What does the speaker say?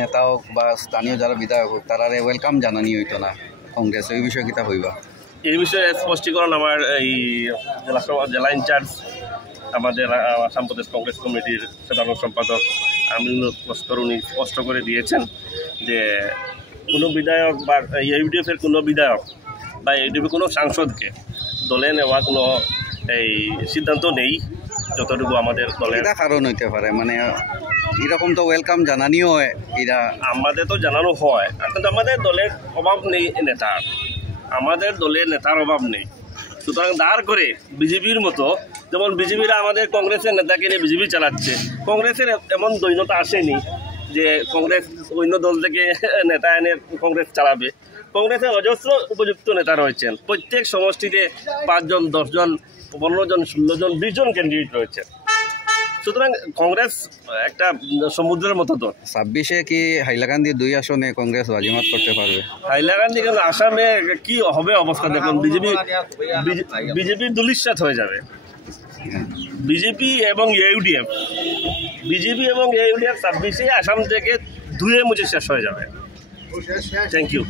নেতা হোক বা স্থানীয় যারা বিধায়ক হোক তারা ওয়েলকাম জানানি হইতো না কংগ্রেস, এই বিষয়ে কিতা হইবা? এই বিষয়ে স্পষ্টীকরণ আমার এই জেলা ইনচার্জ আমাদের আসাম প্রদেশ কংগ্রেস কমিটির সাধারণ সম্পাদক আমিনুল লস্কর উনি স্পষ্ট করে দিয়েছেন যে কোনো বিধায়ক বা ইউডিএফের কোনো বিধায়ক বা ইউডিএফের কোনো সাংসদকে দলে নেওয়া কোনো এই সিদ্ধান্ত নেই যতটুকু আমাদের দলের। কারণ হইতে পারে মানে এরকম তো ওয়েলকাম জানানিও হয়, এরা আমাদের তো জানানো হয়, কিন্তু আমাদের দলের অভাব নেই নেতার, আমাদের দলে নেতার অভাব নেই। সুতরাং দাঁড় করে বিজেপির মতো, যেমন বিজেপিরা আমাদের কংগ্রেসের নেতাকে নিয়ে বিজেপি চালাচ্ছে, কংগ্রেসের এমন দৈন্যতা আসেনি যে কংগ্রেস অন্য দল থেকে নেতা এনে কংগ্রেস চালাবে। কংগ্রেসের অজস্র উপযুক্ত নেতা রয়েছেন, প্রত্যেক সমষ্টিতে 5 জন 10 জন 15 জন 16 জন 20 জন ক্যান্ডিডেট রয়েছে। সুতরাং কংগ্রেস একটা সমুদ্রের মতো দল। 26-এ কি হাইলাকান্দি 2 আসনে কংগ্রেস বাজিমাত করতে পারবে? হাইলাকান্দি কেন, আসামে কি হবে অবস্থা দেখুন, বিজেপির দুলিশ্বাস হয়ে যাবে। বিজেপি এবং ইউডিএফ 26-এ আসাম থেকে ধুয়ে মুছে শেষ হয়ে যাবে। Thank you.